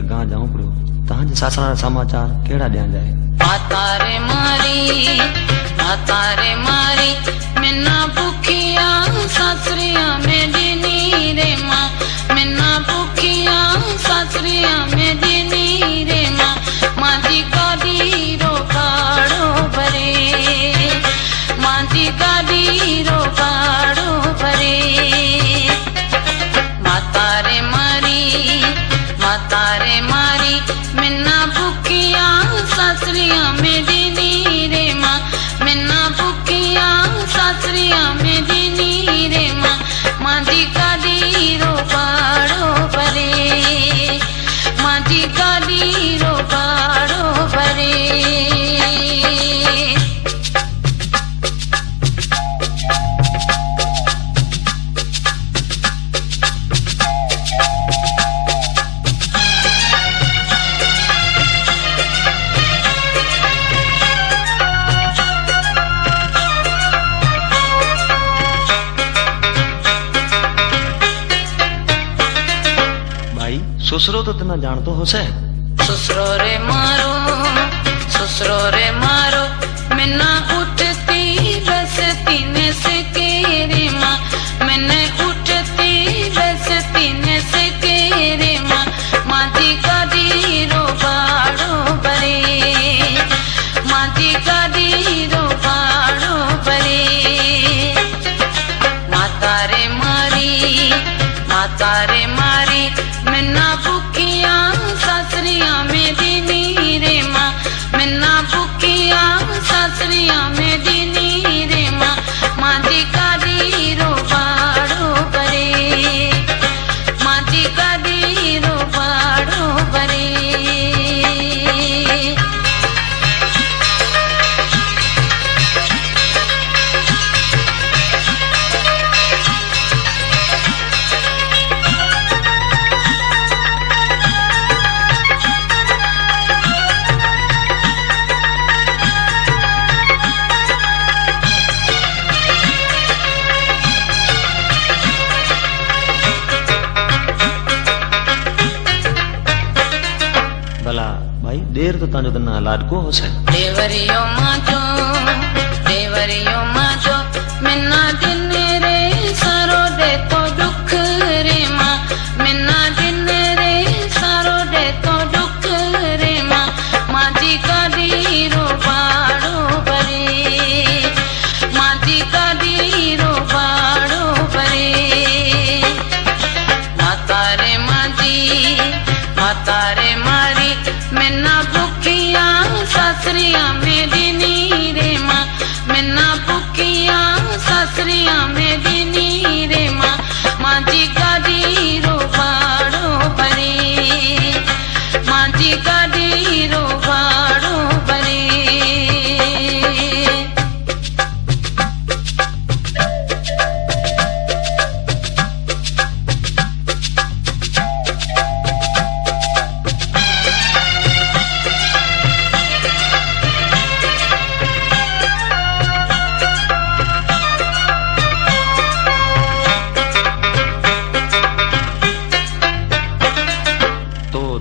मारे गां जाऊं पड़ो तहां सासरा समाचार केड़ा ॾियां जाए। मातारे मारी मिना भूखिया सासरिया में दिनी रे मां मिना भूखिया सासरिया में दिनी रे मां माजी गादी रो काड़ो भरे माजी गादी रो काड़ो भरे। मातारे मारी मिना भूखिया सासरिया में दिनी रे मां मिना भूखिया सासरिया में दिनी रे मां माजी गादी रो काड़ो भरे माजी गादी रो काड़ो भरे। ससुरो तो तना जानतो होसे। ससुरो रे मारो मिना उठती बसती ने से केरे मां मैंने उठती बसती ने से केरे मां माजी गादी रो बाड़ो भरे माजी गादी रो बाड़ो भरे। मातारे मारी मिना भूखिया सासरिया में दिनी रे मां मिना भूखिया सासरिया में दिनी रे मां माजी गादी रो बाड़ो भरे माजी गादी रो बाड़ो भरे। भला भाई देर तो तांजो तना लाडको होसे। देवरियो माजो मिना दिन रे सारो दे तो दुख रे मां मिना दिन रे सारो दे तो दुख रे मां माजी गादी रो बाड़ो भरे माजी गादी रो बाड़ो भरे। मातारे मारी मिना भूखिया सासरिया में दिनी रे मां मिना भूखिया सासरिया में दिनी रे मां माजी गादी रो बाड़ो भरे माजी गादी रो बाड़ो भरे।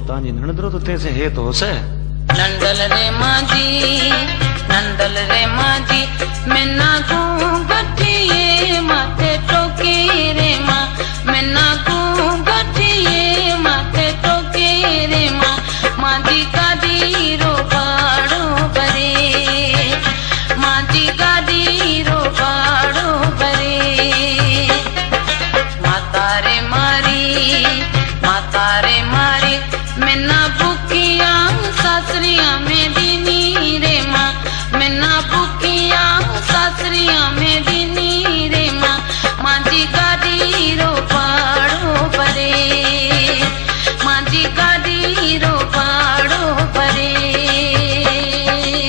तांजी नणदरो तो तेसे हे तो होसे। नंदल रे माजी मिना